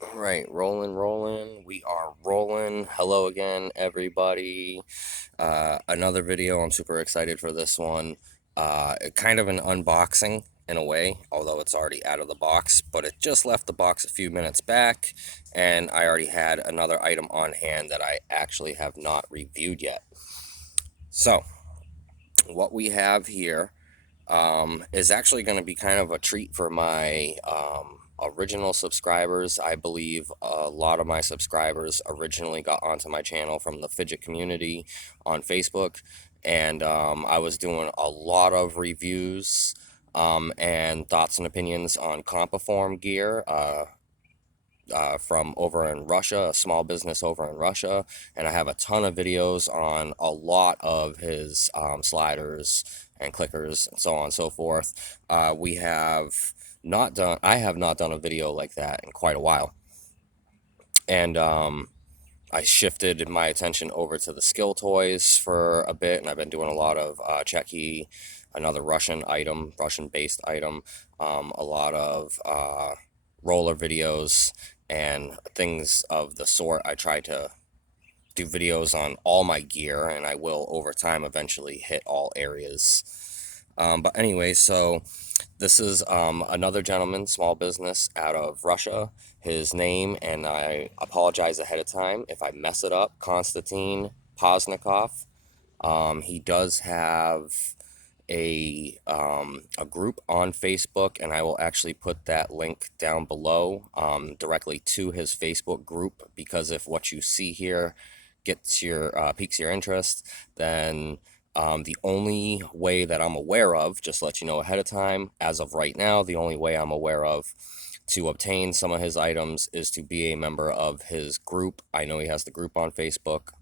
All right, rolling. We are rolling. Hello again, everybody. Another video. I'm super excited for this one. Kind of an unboxing in a way, although it's already out of the box, but it just left the box a few minutes back, and I already had another item on hand that I actually have not reviewed yet. So, what we have here is actually going to be kind of a treat for my original subscribers. I believe a lot of my subscribers originally got onto my channel from the fidget community on Facebook, and I was doing a lot of reviews and thoughts and opinions on Compiform gear. From over in Russia, a small business over in Russia, and I have a ton of videos on a lot of his sliders and clickers and so on and so forth. I have not done a video like that in quite a while, and I shifted my attention over to the skill toys for a bit, and I've been doing a lot of Checky, another Russian-based item, a lot of roller videos and things of the sort. I try to do videos on all my gear, and I will over time eventually hit all areas. But anyway, so this is another gentleman, small business out of Russia. His name, and I apologize ahead of time if I mess it up, Konstantin Poznikov. He does have a group on Facebook, and I will actually put that link down below directly to his Facebook group, because if what you see here gets your piques your interest, then the only way that I'm aware of, just to let you know ahead of time, as of right now, the only way I'm aware of to obtain some of his items is to be a member of his group. I know he has the group on Facebook,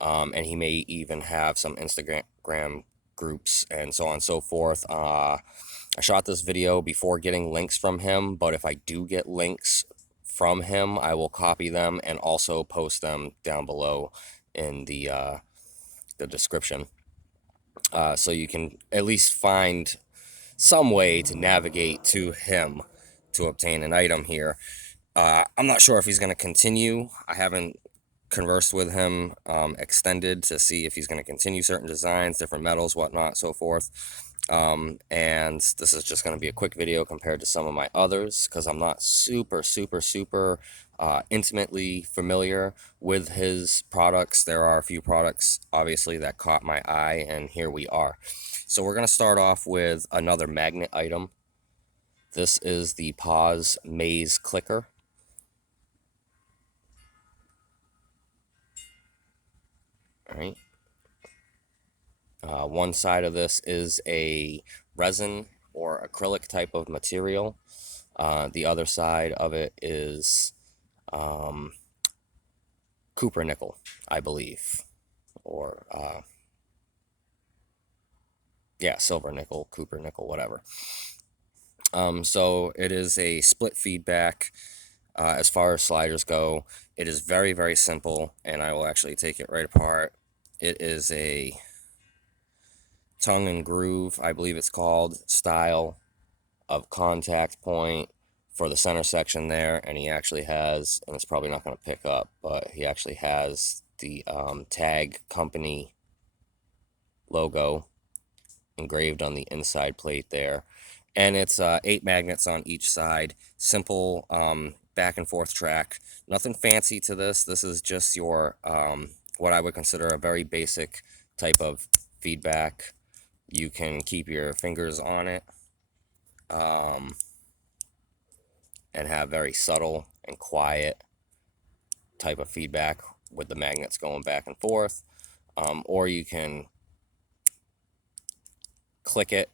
and he may even have some Instagram groups and so on and so forth. I shot this video before getting links from him, but if I do get links from him, I will copy them and also post them down below in the description, so you can at least find some way to navigate to him to obtain an item here. I'm not sure if he's going to continue. I haven't conversed with him extended to see if he's going to continue certain designs, different metals, whatnot, so forth. And this is just going to be a quick video compared to some of my others, because I'm not super intimately familiar with his products. There are a few products, obviously, that caught my eye, and here we are. So we're going to start off with another magnet item. This is the POZ Maze Clicker. All right. One side of this is a resin or acrylic type of material. The other side of it is copper nickel, I believe, or yeah, silver nickel, copper nickel, whatever. So it is a split feedback. As far as sliders go, it is very simple, and I will actually take it right apart. It is a tongue and groove, I believe it's called, style of contact point for the center section there, and he actually has, and it's probably not going to pick up, but he actually has the tag company logo engraved on the inside plate there, and it's 8 magnets on each side. Simple back and forth track, nothing fancy to this. This is just your what I would consider a very basic type of feedback. You can keep your fingers on it and have very subtle and quiet type of feedback with the magnets going back and forth, or you can click it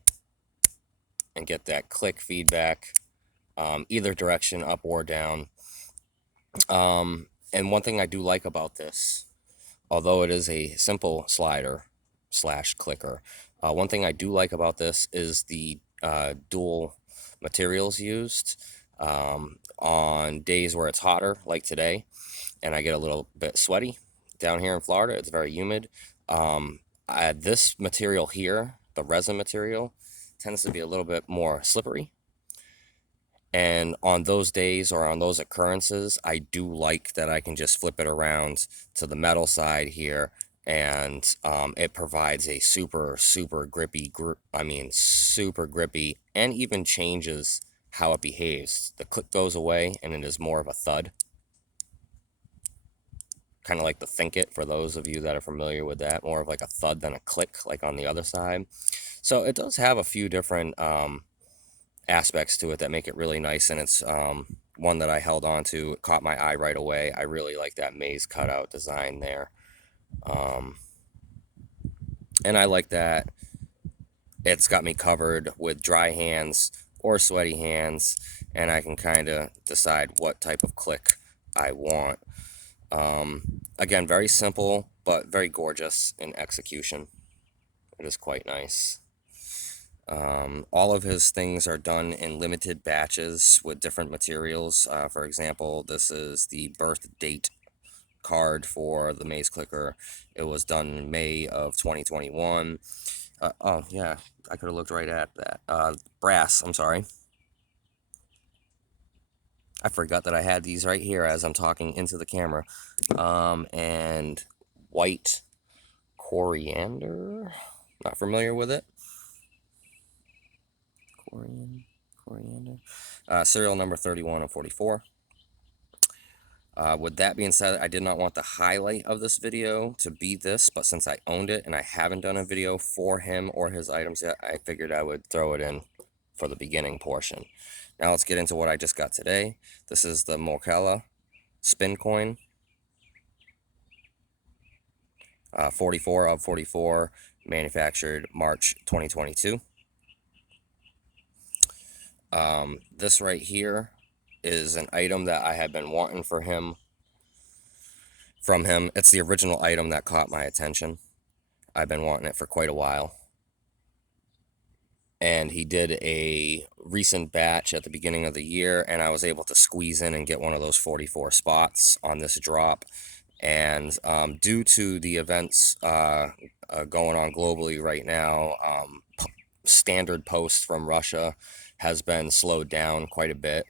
and get that click feedback, either direction, up or down. And one thing I do like about this, although it is a simple slider slash clicker, one thing I do like about this is the dual materials used. On days where it's hotter, like today, and I get a little bit sweaty down here in Florida, it's very humid. This material here, the resin material, tends to be a little bit more slippery, And on those days or on those occurrences, I do like that I can just flip it around to the metal side here, and it provides a super grippy super grippy, and even changes how it behaves. The click goes away and it is more of a thud, kind of like the think it, for those of you that are familiar with that, more of like a thud than a click like on the other side. So it does have a few different aspects to it that make it really nice, and it's one that I held on to. It caught my eye right away. I really like that maze cutout design there. um, and I like that it's got me covered with dry hands or sweaty hands, and I can kind of decide what type of click I want. Again, very simple but very gorgeous in execution. It is quite nice. All of his things are done in limited batches with different materials. For example, this is the birth date card for the Maze Clicker. It was done in May of 2021. Oh, yeah, I could have looked right at that. Brass, I'm sorry. I forgot that I had these right here as I'm talking into the camera. And white coriander. Not familiar with it. Coriander. Serial number 31 of 44. With that being said, I did not want the highlight of this video to be this, but since I owned it and I haven't done a video for him or his items yet, I figured I would throw it in for the beginning portion. Now let's get into what I just got today. This is the Morchella Spincoin. 44 of 44, manufactured March 2022. This right here is an item that I have been wanting from him. It's the original item that caught my attention. I've been wanting it for quite a while. And he did a recent batch at the beginning of the year, and I was able to squeeze in and get one of those 44 spots on this drop. And due to the events going on globally right now, standard post from Russia has been slowed down quite a bit.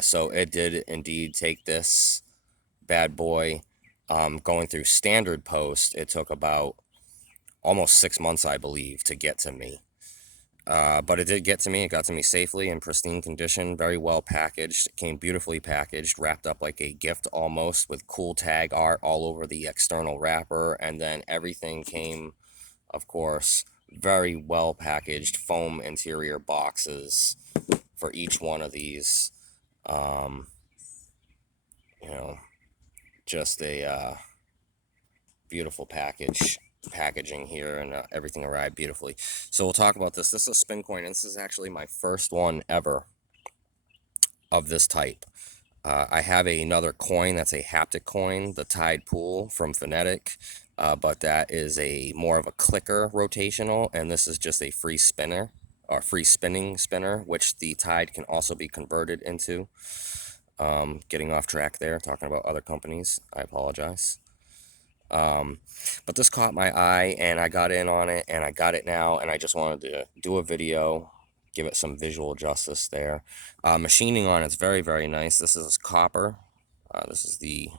So it did indeed take this bad boy going through standard post. It took about almost 6 months, I believe, to get to me. But it did get to me. It got to me safely in pristine condition, very well packaged. It came beautifully packaged, wrapped up like a gift almost, with cool tag art all over the external wrapper. And then everything came, of course, very well packaged foam interior boxes for each one of these. You know, just a beautiful packaging here, and everything arrived beautifully. So we'll talk about this. This is a Spincoin, and this is actually my first one ever of this type. I have another coin that's a haptic coin, the Tide Pool from Phonetic, but that is a more of a clicker rotational, and this is just a free spinner, or free spinning spinner, which the Tide can also be converted into. Getting off track there, talking about other companies. I apologize. But this caught my eye, and I got in on it, and I got it now, and I just wanted to do a video, give it some visual justice there. Machining on it's very, very nice. This is copper. This is the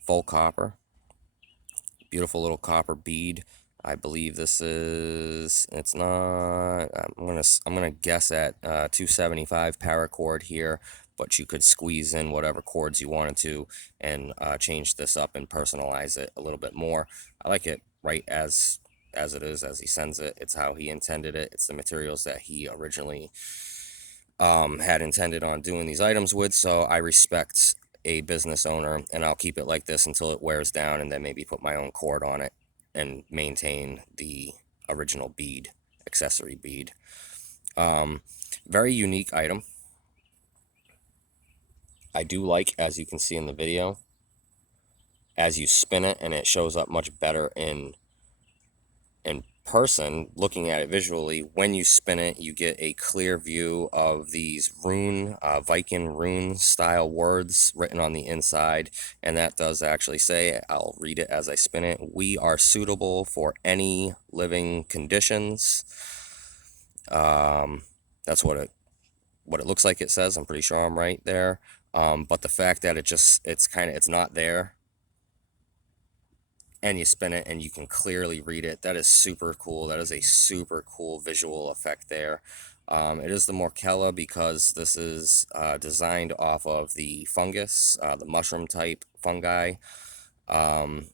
full copper. Beautiful little copper bead. I believe this is, it's not, I'm gonna guess at 275 paracord here, but you could squeeze in whatever cords you wanted to and change this up and personalize it a little bit more. I like it right as it is, as he sends it. It's how he intended it. It's the materials that he originally had intended on doing these items with, so I respect a business owner, and I'll keep it like this until it wears down, and then maybe put my own cord on it and maintain the original bead, accessory bead. Very unique item. I do like, as you can see in the video, as you spin it, and it shows up much better in person, looking at it visually. When you spin it, you get a clear view of these Viking rune style words written on the inside, and that does actually say, I'll read it as I spin it: "We are suitable for any living conditions." That's what it what it looks like it says. I'm pretty sure I'm right there. But the fact that it's not there, and you spin it and you can clearly read it, that is super cool. That is a super cool visual effect there. It is the Morchella because this is designed off of the fungus, the mushroom type fungi, um,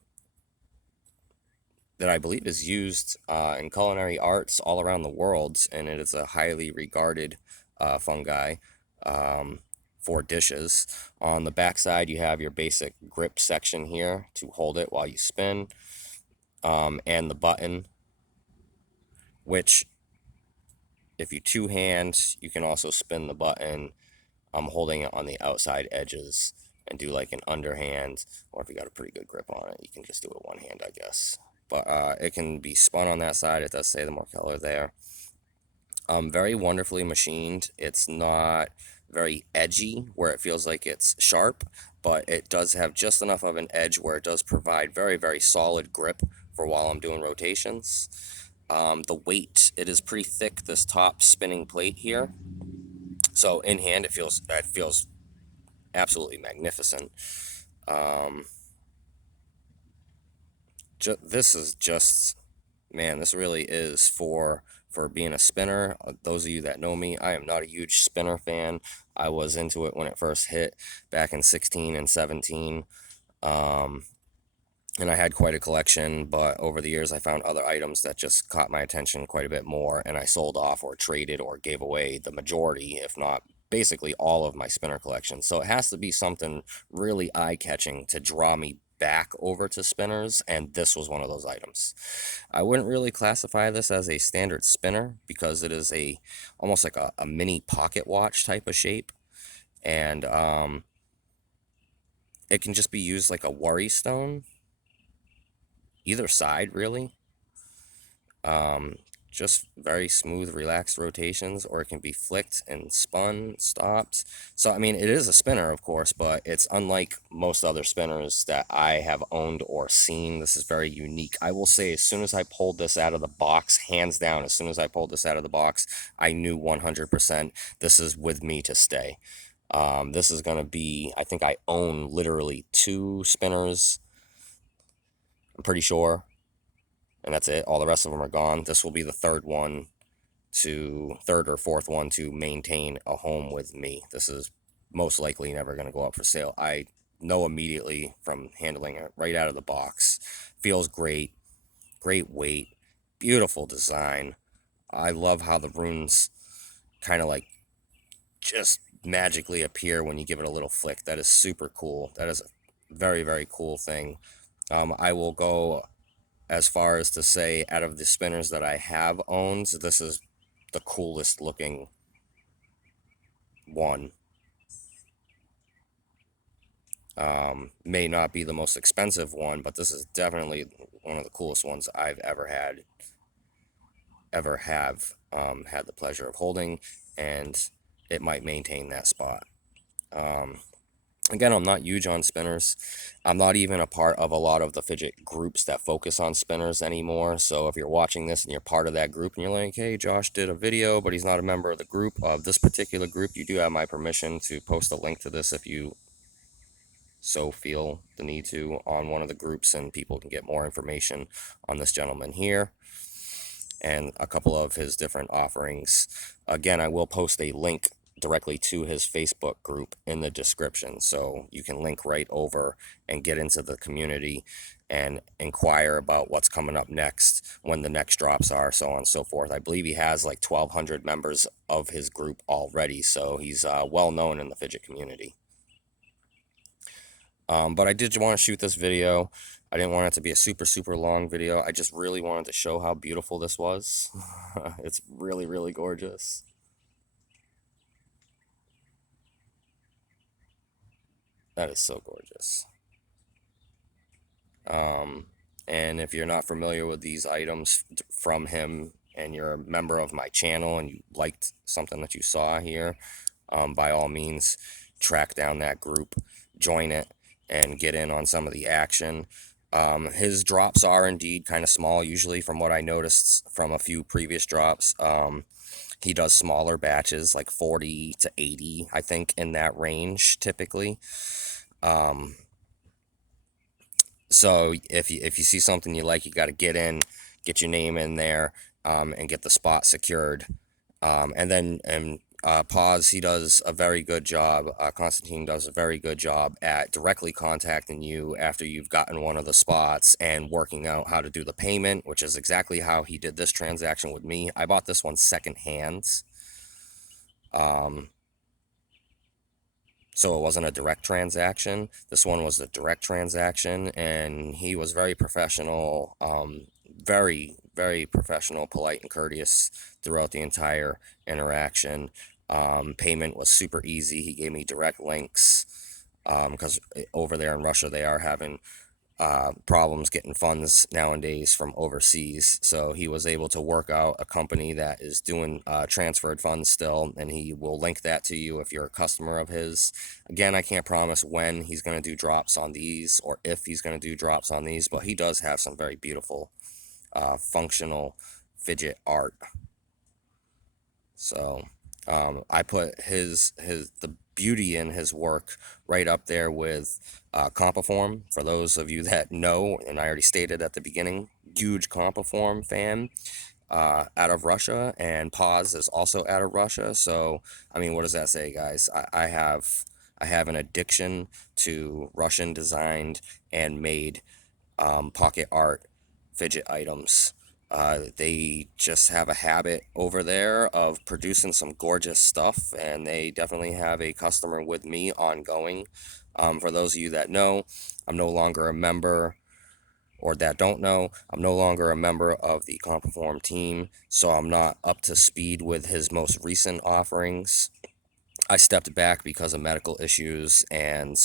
that I believe is used in culinary arts all around the world, and it is a highly regarded fungi um, for dishes. On the back side, you have your basic grip section here to hold it while you spin, and the button, which if you two hands, you can also spin the button. I'm holding it on the outside edges and do like an underhand, or if you got a pretty good grip on it, you can just do it one hand, I guess. But it can be spun on that side. It does say the Morchella there. Very wonderfully machined. It's not very edgy where it feels like it's sharp, but it does have just enough of an edge where it does provide very, very solid grip for while I'm doing rotations. The weight, it is pretty thick, this top spinning plate here. So in hand, it feels absolutely magnificent. Um, this is just, man, this really is for being a spinner. Those of you that know me, I am not a huge spinner fan. I was into it when it first hit back in 16 and 17. Um, and I had quite a collection, but over the years I found other items that just caught my attention quite a bit more, and I sold off or traded or gave away the majority, if not basically all of my spinner collection. So it has to be something really eye-catching to draw me back over to spinners, and this was one of those items. I wouldn't really classify this as a standard spinner because it is a almost like a mini pocket watch type of shape, and it can just be used like a worry stone, either side really. Um, just very smooth, relaxed rotations, or it can be flicked and spun, stopped. So, I mean, it is a spinner, of course, but it's unlike most other spinners that I have owned or seen. This is very unique. I will say, as soon as I pulled this out of the box, hands down, as soon as I pulled this out of the box, I knew 100% this is with me to stay. This is going to be, I think I own literally two spinners, I'm pretty sure, and that's it. All the rest of them are gone. This will be the third or fourth one to maintain a home with me. This is most likely never going to go up for sale. I know immediately from handling it right out of the box. Feels great, great weight, beautiful design. I love how the runes kind of like just magically appear when you give it a little flick. That is super cool. That is a very, very cool thing. I will go as far as to say, out of the spinners that I have owned, this is the coolest looking one. May not be the most expensive one, but this is definitely one of the coolest ones I've ever have had the pleasure of holding, and it might maintain that spot. Again, I'm not huge on spinners. I'm not even a part of a lot of the fidget groups that focus on spinners anymore. So if you're watching this and you're part of that group and you're like, hey, Josh did a video, but he's not a member of the group, of this particular group, you do have my permission to post a link to this if you so feel the need to on one of the groups, and people can get more information on this gentleman here and a couple of his different offerings. Again, I will post a link directly to his Facebook group in the description, so you can link right over and get into the community and inquire about what's coming up next, when the next drops are, so on and so forth. I believe he has like 1,200 members of his group already, so he's well known in the fidget community. But I did want to shoot this video. I didn't want it to be a super, super long video. I just really wanted to show how beautiful this was. It's really, really gorgeous. That is so gorgeous. And if you're not familiar with these items from him and you're a member of my channel and you liked something that you saw here, by all means, track down that group, join it, and get in on some of the action. His drops are indeed kind of small, usually, from what I noticed from a few previous drops. He does smaller batches, like 40 to 80, I think, in that range typically. Um, so if you see something you like, you got to get in, get your name in there, and get the spot secured. And Pause, he does a very good job. Constantine does a very good job at directly contacting you after you've gotten one of the spots and working out how to do the payment, which is exactly how he did this transaction with me. I bought this one secondhand. Um, So it wasn't a direct transaction. This one was a direct transaction, and he was very professional, very professional, polite, and courteous throughout the entire interaction. Payment was super easy. He gave me direct links because over there in Russia they are having problems getting funds nowadays from overseas. So he was able to work out a company that is doing transferred funds still, and he will link that to you if you're a customer of his. Again, I can't promise when he's going to do drops on these or if he's going to do drops on these, but he does have some very beautiful, functional fidget art. So I put the beauty in his work right up there with Compiform. For those of you that know, and I already stated at the beginning, huge Compiform fan out of Russia, and POZ is also out of Russia. So I mean, what does that say, guys? I have an addiction to Russian designed and made pocket art fidget items. They just have a habit over there of producing some gorgeous stuff, and they definitely have a customer with me ongoing. For those of you that know, I'm no longer a member, or that don't know, I'm no longer a member of the Compiform team, so I'm not up to speed with his most recent offerings. I stepped back because of medical issues and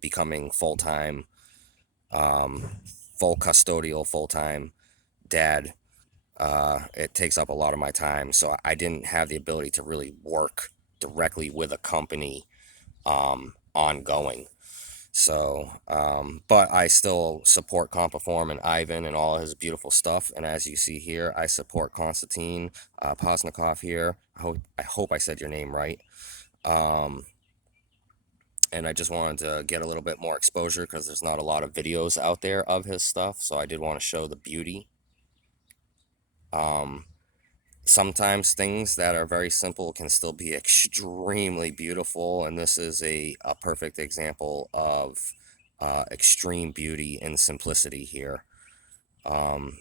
becoming full-time, full custodial, full-time dad. It takes up a lot of my time, so I didn't have the ability to really work directly with a company ongoing. So, but I still support Compiform and Ivan and all his beautiful stuff. And as you see here, I support Konstantin Posnikov here. I hope I said your name right. Um, and I just wanted to get a little bit more exposure because there's not a lot of videos out there of his stuff. So I did want to show the beauty. Um, Sometimes things that are very simple can still be extremely beautiful, and this is a perfect example of extreme beauty and simplicity here. Um,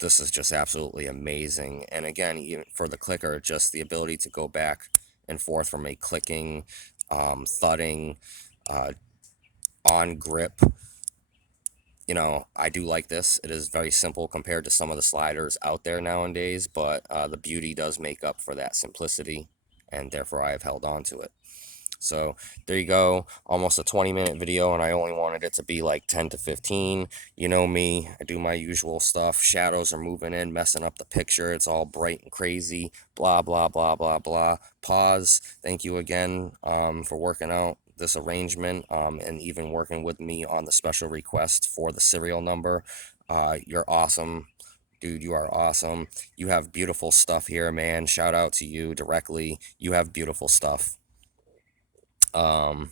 this is just absolutely amazing. And again, even for the clicker, just the ability to go back and forth from a clicking, thudding, uh, on grip. I do like this. It is very simple compared to some of the sliders out there nowadays, but the beauty does make up for that simplicity, and therefore I have held on to it. So there you go, almost a 20-minute video, and I only wanted it to be like 10 to 15. You know me, I do my usual stuff. Shadows are moving in, messing up the picture. It's all bright and crazy, blah, blah, blah, blah, blah. Pause. Thank you again for working out this arrangement and even working with me on the special request for the serial number. You're awesome. Dude, you are awesome. You have beautiful stuff here, man. Shout out to you directly. You have beautiful stuff. Um,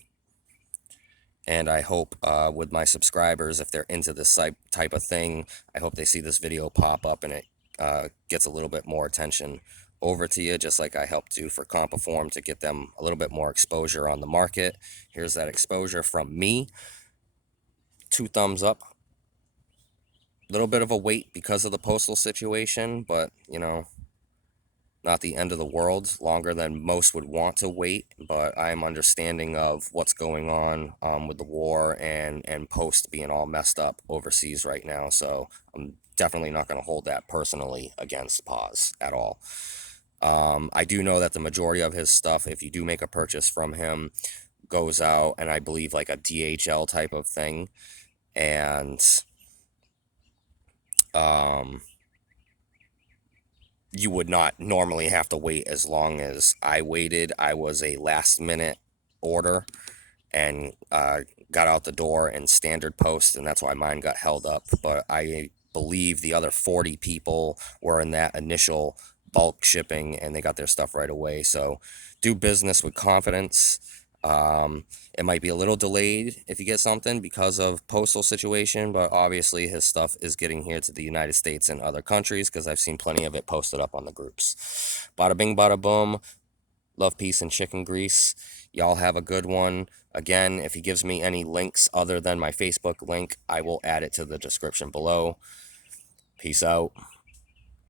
and I hope with my subscribers, if they're into this type of thing, I hope they see this video pop up and it gets a little bit more attention over to you, just like I helped do for Compiform to get them a little bit more exposure on the market. Here's that exposure from me. 2 thumbs up. A little bit of a wait because of the postal situation, but not the end of the world, longer than most would want to wait, but I'm understanding of what's going on with the war and post being all messed up overseas right now. So I'm definitely not going to hold that personally against Pause at all. I do know that the majority of his stuff, if you do make a purchase from him, goes out, and I believe like a DHL type of thing. And you would not normally have to wait as long as I waited. I was a last minute order and got out the door in standard post, and that's why mine got held up. But I believe the other 40 people were in that initial bulk shipping, and they got their stuff right away. So do business with confidence. It might be a little delayed if you get something because of postal situation, but obviously his stuff is getting here to the United States and other countries because I've seen plenty of it posted up on the groups. Bada bing, bada boom. Love, peace, and chicken grease. Y'all have a good one. Again, if he gives me any links other than my Facebook link, I will add it to the description below. Peace out.